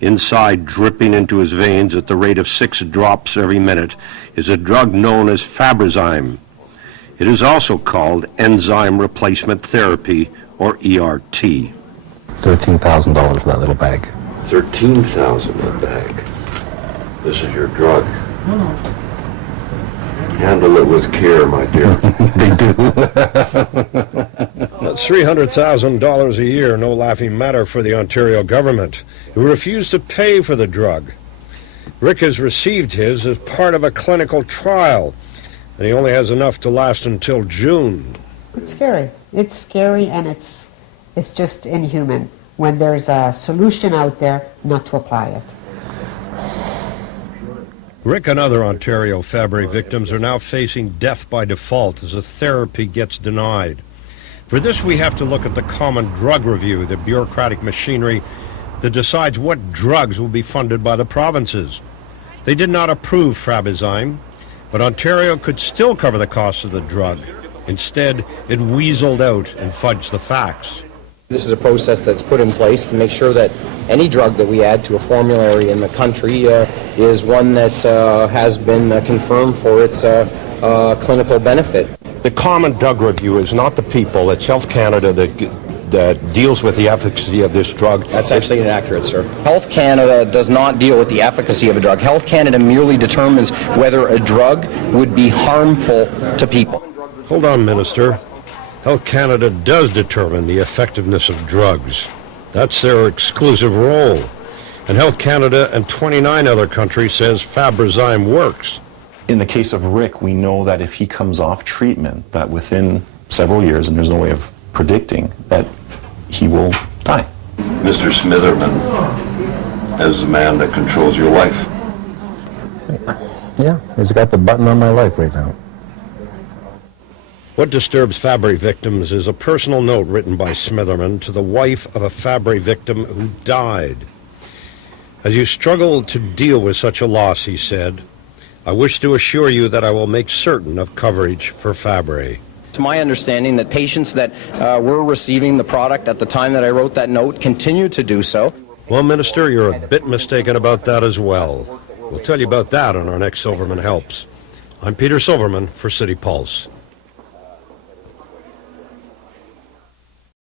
inside dripping into his veins at the rate of 6 drops every minute, is a drug known as Fabrazyme. It is also called enzyme replacement therapy, or ERT. $13,000 for that little bag. $13,000 a bag. This is your drug. Handle it with care, my dear. They do. That's $300,000 a year, no laughing matter for the Ontario government, who refused to pay for the drug. Rick has received his as part of a clinical trial, and he only has enough to last until June. It's scary. It's scary, and it's just inhuman when there's a solution out there not to apply it. Rick and other Ontario Fabry victims are now facing death by default as the therapy gets denied. For this, we have to look at the Common Drug Review, the bureaucratic machinery that decides what drugs will be funded by the provinces. They did not approve Fabrazyme, but Ontario could still cover the cost of the drug. Instead, it weaseled out and fudged the facts. This is a process that's put in place to make sure that any drug that we add to a formulary in the country is one that has been confirmed for its clinical benefit. The Common Drug Review is not the people, it's Health Canada that deals with the efficacy of this drug. That's actually inaccurate, sir. Health Canada does not deal with the efficacy of a drug. Health Canada merely determines whether a drug would be harmful to people. Hold on, Minister. Health Canada does determine the effectiveness of drugs. That's their exclusive role. And Health Canada and 29 other countries says Fabrazyme works. In the case of Rick, we know that if he comes off treatment, that within several years, and there's no way of predicting, that he will die. Mr. Smitherman, as the man that controls your life. Yeah, he's got the button on my life right now. What disturbs Fabry victims is a personal note written by Smitherman to the wife of a Fabry victim who died. As you struggle to deal with such a loss, he said, I wish to assure you that I will make certain of coverage for Fabry. It's my understanding that patients that were receiving the product at the time that I wrote that note continue to do so. Well, Minister, you're a bit mistaken about that as well. We'll tell you about that on our next Silverman Helps. I'm Peter Silverman for City Pulse.